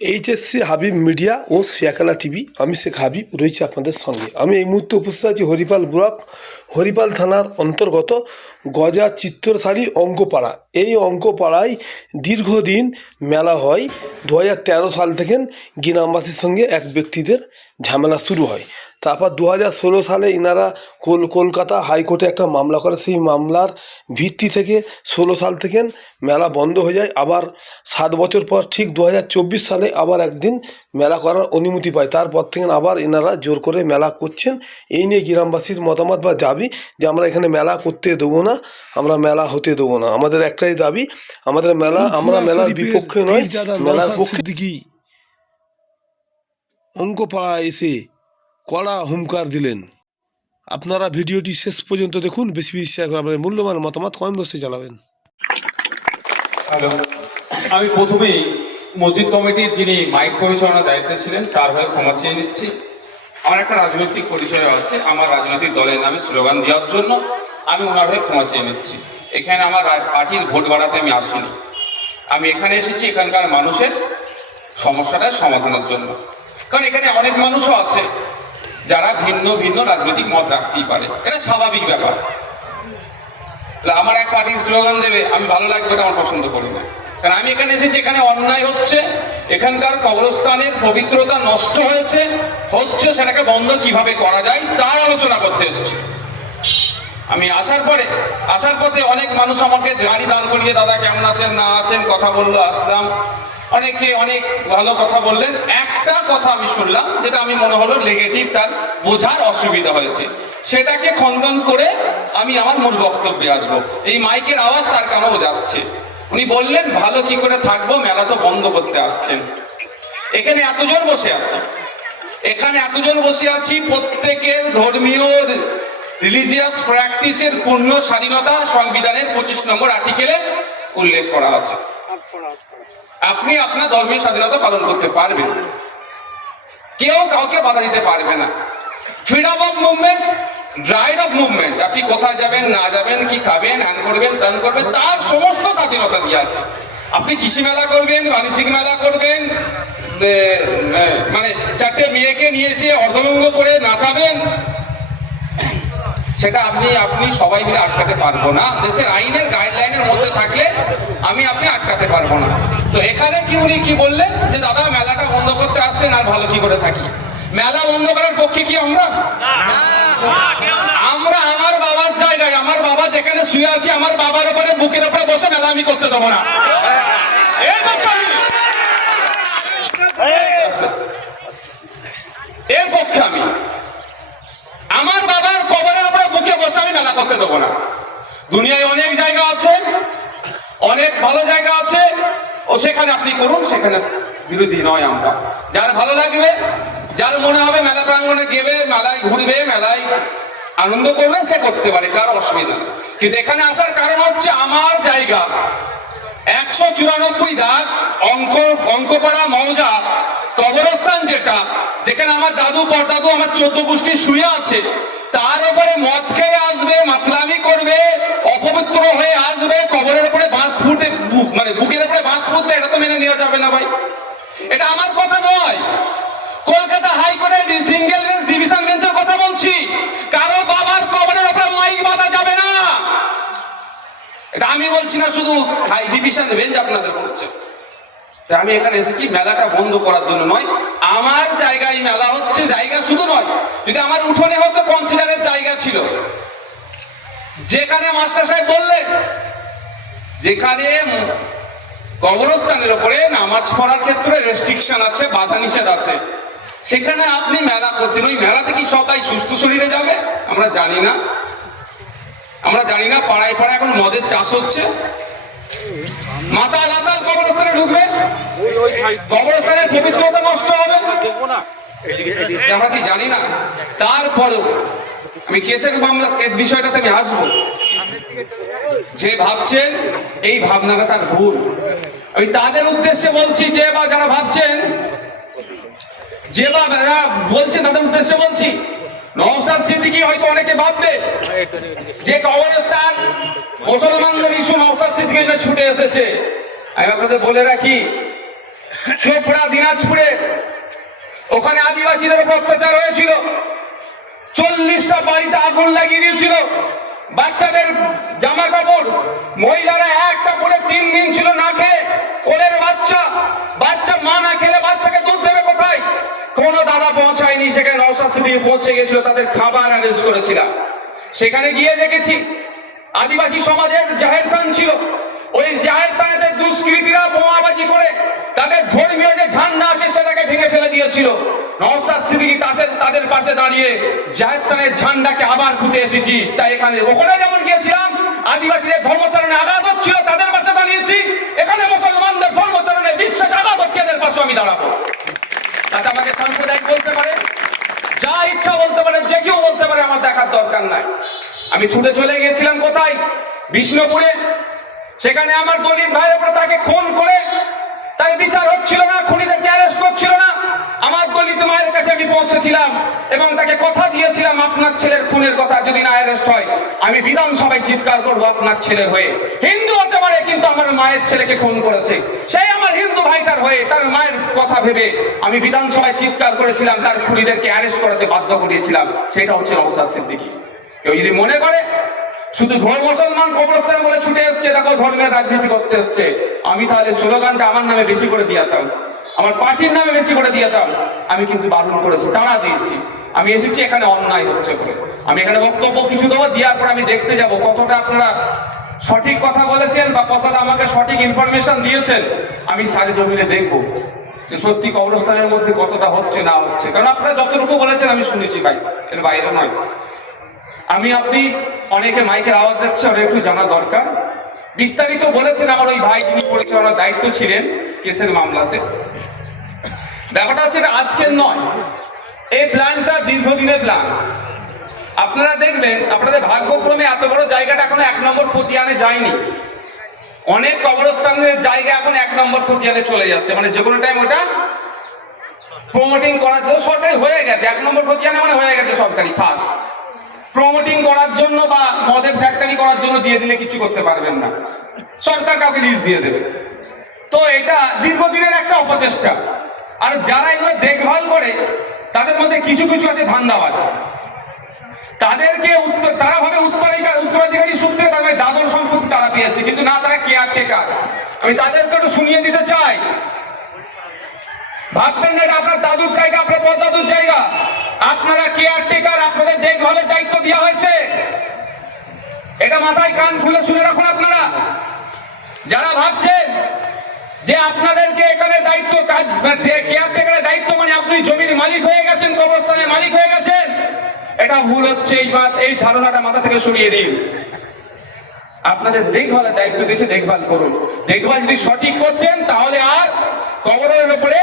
HSC Habib media ও শিয়াকালা TV, আমি শেখ হাবিব, রয়েছি আপনাদের সঙ্গে। আমি এই মুহূর্তে উপস্থিত আছি হরিপাল ব্লক, হরিপাল থানার অন্তর্গত গজা চিত্রসারি অঙ্কপাড়া। এই অঙ্কপাড়ায় দীর্ঘদিন মেলা হয়। দু সাল থেকে গ্রামবাসীর সঙ্গে এক ব্যক্তিদের ঝামেলা শুরু হয়। তারপর দু হাজার ষোলো সালে ইনারা কল কলকাতা হাইকোর্টে একটা মামলা করে। সেই মামলার ভিত্তি থেকে ষোলো সাল থেকে মেলা বন্ধ হয়ে যায়। আবার সাত বছর পর ঠিক দু হাজার চব্বিশ সালে আবার একদিন মেলা করার অনুমতি পায়। তারপর থেকে আবার এনারা জোর করে মেলা করছেন। এই নিয়ে গ্রামবাসীর মতামত বা দাবি যে আমরা এখানে মেলা করতে দেবো না আমরা মেলা হতে দেবো না। আমাদের একটাই দাবি আমাদের মেলা আমরা মেলার বিপক্ষে নয় মেলার পক্ষে অঙ্কপাড়া এসে কড়া হুমকার দিলেন। আপনারা ভিডিওটি শেষ পর্যন্ত দেখুন, বেশি বেশি শেয়ার করে আপনাদের মূল্যবান মতামত কমেন্ট বক্সে জানাবেন। হ্যালো, আমি প্রথমেই মসজিদ কমিটির যিনি মাইক পরিচালনার দায়িত্বে ছিলেন, তার হয়ে ক্ষমা চেয়ে নিচ্ছি। আমার একটা রাজনৈতিক পরিচয় আছে, আমার রাজনৈতিক দলের নামে স্লোগান দেওয়ার জন্য আমি ওনার হয়ে ক্ষমা চেয়ে নিচ্ছি। এখানে আমার পার্টির ভোট বাড়াতে আমি আসিনি। আমি এখানে এসেছি এখানকার মানুষের সমস্যাটার সমাধানের জন্য। কারণ এখানে অনেক মানুষও আছে যারা ভিন্ন ভিন্ন রাজনৈতিক মত রাখতেই পারে। এটা স্বাভাবিক ব্যাপার। আমার এক পার্টির স্লোগান দেবে, আমি ভালো লাগবে এটা আমার পছন্দ করি না। কারণ আমি এখানে এসেছি, এখানে অন্যায় হচ্ছে, এখানকার কবরস্থানের পবিত্রতা নষ্ট হয়েছে, হচ্ছে সেটাকে বন্ধ কীভাবে করা যায়, তার আলোচনা করতে এসেছি। আমি আসার পরে, আসার পথে অনেক মানুষ আমাকে গাড়ি দাঁড় করিয়ে, দাদা, কেমন আছেন? না আছেন? কথা বলল, আসলাম। অনেকে অনেক ভালো কথা বললেন। একটা কথা আমি শুনলাম, যেটা আমি মনে হলো নেগেটিভ তার বোঝার অসুবিধা হয়েছে। সেটাকে খণ্ডন করে আমি আমার মূল বক্তব্যে আসব। এই মাইকের আওয়াজ তার কানেও যাচ্ছে। উনি বললেন, ভালো কি করে থাকব? মেলা তো বন্ধ করতে আসছেন। এখানে এতজন বসে আছে। এখানে এতজন বসে আছি, প্রত্যেকের ধর্মীয় রিলিজিয়াস প্র্যাকটিসের পূর্ণ স্বাধীনতা সংবিধানের পঁচিশ নম্বর আর্টিকেলে উল্লেখ করা আছে। আপনি আপনার ধর্মীয় স্বাধীনতা পালন করতে পারবেন। কেউ কাউকে বাধা দিতে পারবে না। Freedom of movement right of movement আপনি কোথায় যাবেন, না যাবেন, কি খাবেন, হ্যান করবেন, ত্যান করবেন, তার সমস্ত স্বাধীনতা দিয়ে আছে। আপনি কৃষি মেলা করবেন, বাণিজ্যিক মেলা করবেন মানে চারটে মেয়েকে নিয়ে এসে অর্ধভঙ্গ করে নাচাবেন, সেটা আপনি আপনি সবাই মিলে আটকাতে পারব না। দেশের আইনের গাইডলাইনের মধ্যে থাকলে আমি আপনি আটকাতে পারব না। তো এখানে কি উনি কি বললেন? যে দাদা মেলাটা বন্ধ করতে আসছেন আর ভালো কি করে থাকি? মেলা বন্ধ করার পক্ষে কি আমরা? আমরা আমার বাবার জায়গায় আমার বাবা যেখানে শুয়ে আছে আমার বাবার উপরে বুকের উপরে বসে মেলা আমি করতে দেবো না। আমি। এর পক্ষে আমি। আমার বাবার কবরের উপরে বুকে বসে আমি মেলা করতে দেবো না। দুনিয়ায় অনেক জায়গা আছে অনেক ভালো জায়গা আছে ও সেখানে আপনি করুন, সেখানে বিরোধী নয় আমরা যার ভালো লাগবে, যার মনে হবে মেলা প্রাঙ্গণে গেবে, মেলায় ঘুরবে, মেলায় আনন্দ করবে, সে করতে পারে, কার অসুবিধা। কিন্তু এখানে আসার কারণ হচ্ছে আমার জায়গা একশো চুরানব্বই দাগ, অঙ্ক, অঙ্কপাড়া, মৌজা, কবরস্থান যেটা, যেখানে আমার দাদু, পরদাদু, আমার চোদ্দ গোষ্ঠী শুয়ে আছে, তার উপরে মদ খেয়ে আসবে মাতলামি করবে অপবিত্র হয়ে আসবে কবরের উপরে বাঁশ ফুটে বু- মানে বুকের উপরে বাঁশ ফুটবে এটা তো মেনে নেওয়া যাবে না ভাই এটা আমার কথা নয় কলকাতা হাইকোর্টের সিঙ্গেল বেঞ্চ ডিভিশন বেঞ্চের কথা বলছি কারও বাবার কবরের উপরে মাইক বাঁধা যাবে না এটা আমি বলছি না শুধু হাই ডিভিশন বেঞ্চ আপনাদের বলছে। আমি এখানে এসেছি, মেলাটা বন্ধ করার জন্য নয়। আমার জায়গায় মেলা হচ্ছে, জায়গা শুধু নয়, যদি আমার উঠোনে হতো কনসিডারের জায়গা ছিল। যেখানে মাস্টার সাহেব বললেন, যেখানে কবরস্থানের উপরে নামাজ পড়ার ক্ষেত্রে রেস্ট্রিকশন আছে, বাধা নিষেধ আছে। সেখানে আপনি মেলা করছেন। ওই মেলাতে কি সবাই সুস্থ শরীরে যাবে? আমরা জানি না। আমরা জানি না, পাড়ায় পাড়ায় এখন মদের চাষ হচ্ছে। মাতাল, আতাল কবরস্থানে ঢুকবে। কবরস্থানের পবিত্রতা নষ্ট হবে। আমরা কি জানি না। তারপরেও আমি কেসের মামলা কেস বিষয়টাতে আমি আসব। যে ভাবছেন, এই ভাবনাটা তার ভুল। আমি তাদের উদ্দেশ্যে বলছি, যে বা যারা ভাবছেন, যে বা যারা বলছেন তাদের উদ্দেশ্যে বলছি নওসাদ সিদ্দিকী হয়তো অনেকে ভাববে যে কবরস্থান মুসলমানদের ইস্যু নওসাদ সিদ্দিকীর জন্য ছুটে এসেছে। আমি আপনাদের বলে রাখি, চোপড়া, দিনাজপুরে ওখানে আদিবাসীদের উপর অত্যাচার হয়েছিল। চল্লিশটা বাড়িতে আগুন লাগিয়ে দিয়েছিল। বাচ্চাদের জামা কাপড় মহিলারা এক কাপড়ে তিন দিন ছিল না খেয়ে, কোলের বাচ্চা বাচ্চা মা না খেলে বাচ্চাকে দুধ দেবে কোথায় কোনো পৌঁছায়নি সেখানে নৌশাস্তি দিয়ে পৌঁছে গেছিল, তাদের খাবার অ্যারেঞ্জ করেছিলাম। সেখানে গিয়ে দেখেছি, আদিবাসী সমাজের জাহের থান ছিল। ওই জাহের থানেতে দুষ্কৃতীরা বোমাবাজি করে তাদের ধর্মীয় যে ঝান্ডা আছে, সেটাকে ভেঙে ফেলে দিয়েছিল। নওশাদ সিদ্দিকী তাদের তাদের পাশে দাঁড়িয়ে জাহের থানের ঝান্ডাকে আবার খুঁতে এসেছি। তাই এখানে ওখানে যেমন গিয়েছিলাম, আদিবাসীদের ধর্মচারণে আঘাত হচ্ছিল, তাদের পাশে দাঁড়িয়েছি। এখানে মুসলমানদের ধর্মচারণে বিশ্বাস আঘাত হচ্ছে, এদের পাশে আমি দাঁড়াবো। তাতে আমাকে সাম্প্রদায়িক বলতে পারে? যা ইচ্ছা বলতে পারে, যে কেউ বলতে পারে, আমার দেখার দরকার নাই। আমি ছুটে চলে গিয়েছিলাম কোথায়? বিষ্ণুপুরে। সেখানে আমার দলিত ভাইয়ের উপরে তাকে খুন করে। তাই বিচার হচ্ছিল না, খুনিদেরকে অ্যারেস্ট করছিল না। আমার দলিত মায়ের কাছে আমি পৌঁছেছিলাম এবং তাকে কথা দিয়েছিলাম, আপনার ছেলের খুনের কথা যদি না অ্যারেস্ট হয়, আমি বিধানসভায় চিৎকার করব আপনার ছেলের হয়ে। হিন্দু হতে পারে, কিন্তু আমার মায়ের ছেলেকে খুন করেছে। সেই আমার হিন্দু ভাইটার হয়ে তার মায়ের কথা ভেবে আমি বিধানসভায় চিৎকার করেছিলাম, তার খুনিদেরকে অ্যারেস্ট করাতে বাধ্য করিয়েছিলাম। সেটা হচ্ছে নওসাদ সিদ্দিকী। কেউ যদি মনে করে, শুধু ঘর মুসলমান কবরস্থান বলে ছুটে এসছে, দেখো ধর্মের রাজনীতি করতে এসছে। আমি তাহলে স্লোগানটা আমার নামে বেশি করে দিয়াতাম আমার পার্টির নামে বেশি করে দিয়াতাম আমি কিন্তু বারণ করেছি তারা দিয়েছি। আমি এসেছি এখানে অন্যায় হচ্ছে বলে। আমি এখানে বক্তব্য কিছু দেবো, দেওয়ার পর আমি দেখতে যাব কতটা আপনারা সঠিক কথা বলেছেন বা কতটা আমাকে সঠিক ইনফরমেশন দিয়েছেন। আমি সারি জমিনে দেখব যে সত্যি কবরস্থানের মধ্যে কতটা হচ্ছে না হচ্ছে। কারণ আপনারা যতটুকু বলেছেন আমি শুনেছি ভাই, এর বাইরে নয়। আমি আপনি অনেকে মাইকের আওয়াজ যাচ্ছে ওটা একটু জানা দরকার। বিস্তারিত বলেছেন আমার ওই ভাই যিনি পরিচালনার দায়িত্ব ছিলেন কেসের মামলাতে। ব্যাপারটা হচ্ছে এটা আজকের নয়। এই প্ল্যানটা দীর্ঘদিনের প্ল্যান আপনারা দেখবেন, আপনাদের ভাগ্যক্রমে এত বড় জায়গাটা এখনও এক নম্বর খতিয়ানে যায়নি। অনেক কবরস্থানের জায়গা এখন এক নম্বর খতিয়ানে চলে যাচ্ছে। মানে যে কোনো টাইম ওটা প্রমোটিং করার জন্য সরকারি হয়ে গেছে। এক নম্বর খতিয়ানে মানে হয়ে গেছে সরকারি, খাস। প্রমোটিং করার জন্য বা মদের ফ্যাক্টরি করার জন্য দিয়ে দিলে কিছু করতে পারবেন না। সরকার কাউকে লিস্ট দিয়ে দেবে। তো এটা দীর্ঘদিনের একটা অপচেষ্টা। আর যারা এগুলো দেখভাল করে, তাদের মধ্যে কিছু কিছু আছে ধান্দাবাজ। তাদেরকে উত্তর, তারা ভাবে উত্তরাধিকার, উত্তরাধিকারী সূত্রে তাদের দাদর সম্পত্তি তারা পেয়েছে, কিন্তু না, তারা কেয়ার টেকার আমি তাদেরকে একটু শুনিয়ে দিতে চাই। ভাববেন যে আপনার দাদুর জায়গা, আপনার পদাদুর জায়গা। আপনারা কেয়ার টেকার আপনাদের দেখভালের দায়িত্ব দেওয়া হয়েছে। এটা মাথায় কান খুলে শুনে রাখুন আপনারা। যারা ভাবছেন কাজ কেয়ার টেকারের দায়িত্ব মানে আপনি জমির মালিক হয়ে গেছেন, কবরস্থানের মালিক হয়ে গেছেন। এটা ভুল হচ্ছে, এই বাত, এই ধারণাটা মাথা থেকে সরিয়ে দিন। আপনাদের দেখভালের দায়িত্ব দিয়েছে, দেখভাল করুন। দেখভাল যদি সঠিক করতেন, তাহলে আর কবরের উপরে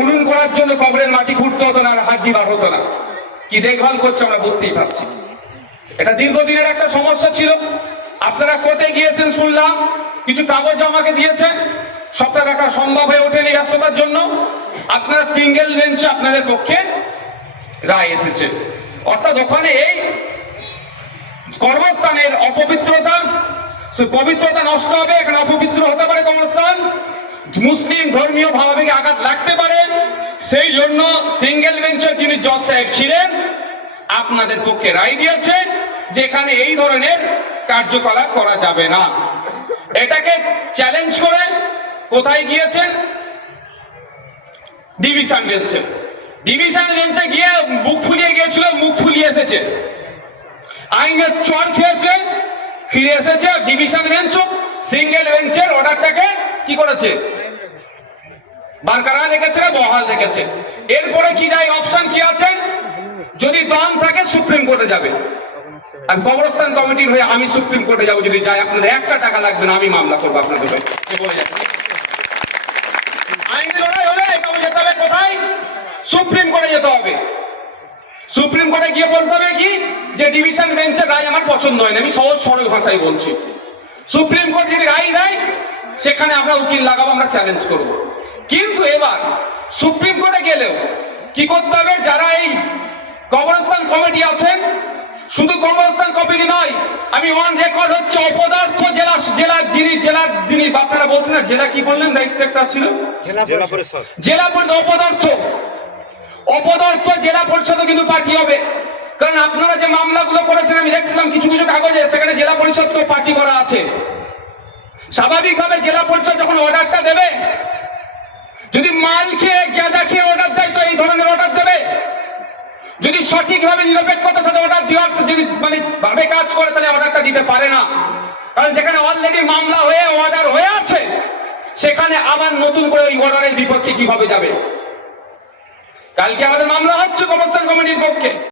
উনুন করার জন্য কবরের মাটি খুঁড়তে হতো না, আর হাড্ডি বার হতো না। কি দেখভাল করছে আমরা বুঝতেই পারছি। এটা দীর্ঘদিনের একটা সমস্যা ছিল। আপনারা কোর্টে গিয়েছেন, শুনলাম। কিছু কাগজ আমাকে দিয়েছেন। সবটা দেখা সম্ভব হয়ে ওঠেনি ব্যস্ততার জন্য। আপনারা সিঙ্গেল বেঞ্চে আপনাদের পক্ষে রায় এসেছে। অর্থাৎ ওখানে এই কর্মস্থানের অপবিত্রতা পবিত্রতা নষ্ট হবে, এখানে অপবিত্র হতে পারে কর্মস্থান। মুসলিম ধর্মীয় ভাবাবেগে আঘাত লাগতে পারে। সেই জন্য সিঙ্গেল বেঞ্চের যিনি জজ সাহেব ছিলেন, আপনাদের পক্ষে রায় দিয়েছে যে এখানে এই ধরনের কার্যকলাপ করা যাবে না। এটাকে চ্যালেঞ্জ করে কোথায় গিয়েছেন? ডিভিশন বেঞ্চে ডিভিশন বেঞ্চে গিয়ে বুক ফুলিয়ে গিয়েছিল, মুখ ফুলিয়ে এসেছে। আইনের চর খেয়েছে, ফিরে এসেছে, ডিভিশন বেঞ্চ, সিঙ্গেল বেঞ্চের অর্ডারটাকে কি করেছে? বারকারার রেখেছে বহাল রেখেছে? এরপরে কি যায় অপশন কি আছে? যদি দম থাকে, সুপ্রিম কোর্টে যাবে। আর কবরস্থান কমিটির হয়ে আমি সুপ্রিম কোর্টে যাব, যদি যাই আপনাদের একটা টাকা লাগবে না, আমি মামলা করব আপনাদের হয়ে এ বলে যাচ্ছি। আইনি লড়াই হলে তবে যেতে হবে কোথায় সুপ্রিম কোর্টে যেতে হবে। সুপ্রিম কোর্টে গিয়ে বলতে হবে কি? যে ডিভিশন বেঞ্চের রায় আমার পছন্দ হয় না আমি সহজ সরল ভাষায় বলছি। সুপ্রিম কোর্ট যদি রায় দেয় সেখানে আমরা উকিল লাগাবো আমরা চ্যালেঞ্জ করব। কিন্তু এবার সুপ্রিম কোর্টে গেলেও কি করতে হবে? যারা এই কবরস্থান কমিটি আছেন শুধু কবরস্থান কমিটি নয় আমি ওয়ান রেকর্ড হচ্ছে অপদার্থ জেলা জেলার যিনি জেলার যিনি আপনারা বলছেন না জেলা কি বললেন? দায়িত্ব একটা ছিল? জেলা পরিষদ জেলা পরিষদ অপদার্থ। অপদার্থ জেলা পরিষদও কিন্তু পার্টি হবে। কারণ আপনারা যে মামলাগুলো করেছেন, আমি দেখছিলাম কিছু কিছু কাগজে, সেখানে জেলা পরিষদকেও পার্টি করা আছে। স্বাভাবিকভাবে জেলা পরিষদ যখন অর্ডারটা দেবে, যদি মাল খেয়ে, গাঁজা খেয়ে অর্ডার দেয়, তো এই ধরনের অর্ডার দেবে। যদি সঠিকভাবে, নিরপেক্ষতার সাথে অর্ডার দেওয়ার, যদি মানে ভাবে কাজ করে, তাহলে অর্ডারটা দিতে পারে না। কারণ যেখানে অলরেডি মামলা হয়ে অর্ডার হয়ে আছে, সেখানে আবার নতুন করে ওই অর্ডারের বিপক্ষে কীভাবে যাবে? কালকে আমাদের মামলা হচ্ছে কবরস্থান কমিটির পক্ষে।